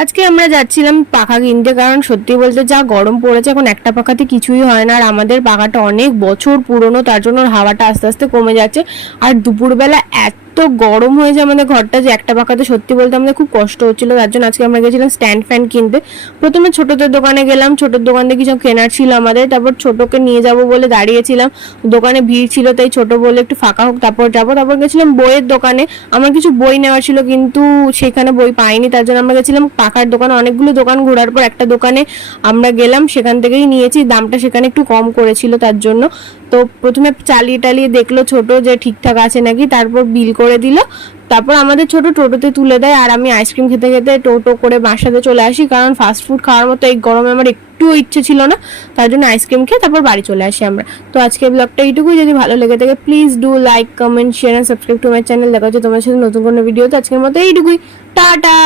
আজকে আমরা যাচ্ছিলাম পাখা কিনতে, কারণ সত্যি বলতে যা গরম পড়েছে এখন একটা পাখাতে কিছুই হয় না। আর আমাদের পাখাটা অনেক বছর পুরনো, তার জন্য হাওয়াটা আস্তে আস্তে কমে যাচ্ছে। আর দুপুরবেলা এত গরম হয়েছে আমাদের ঘরটা যে একটা পাখাতে সত্যি বলতে আমাদের খুব কষ্ট হচ্ছিল। তার জন্য আজকে আমরা গেছিলাম স্ট্যান্ড ফ্যান কিনতে। প্রথমে ছোটদের দোকানে গেলাম, ছোটোর দোকান থেকে কিছু কেনার ছিল আমাদের, তারপর ছোটোকে নিয়ে যাব বলে দাঁড়িয়েছিলাম। দোকানে ভিড় ছিল তাই ছোট বলে একটু ফাঁকা হোক তারপর যাবো। তারপর গেছিলাম বইয়ের দোকানে, আমার কিছু বই নেওয়ার ছিল কিন্তু সেখানে বই পাইনি, তার জন্য আমরা গেছিলাম পাখার দোকানে। অনেকগুলো দোকান ঘোরার পর একটা দোকানে আমরা গেলাম, সেখান থেকেই নিয়েছি। দামটা সেখানে একটু কম করেছিল তার জন্য। তো প্রথমে চালিয়ে টালিয়ে দেখলো ছোট যে ঠিকঠাক আছে নাকি, তারপর বিল করে দিল। তারপর আমাদের ছোট টোটোতে তুলে দেয়, আর আমি আইসক্রিম খেতে খেতে টোটো করে বাসাতে চলে আসি, কারণ ফাস্ট ফুড খাওয়ার মতো এই গরমে আমার একটুও ইচ্ছে ছিল না। তার জন্য আইসক্রিম খেয়ে তারপর বাড়ি চলে আসি আমরা। তো আজকে ব্লগটা এইটুকুই। যদি ভালো লেগে থাকে please do like, comment, share and subscribe to my channel. দেখা হচ্ছে তোমার সাথে নতুন কোনো ভিডিও। তো আজকের মতো এইটুকুই, টাটা।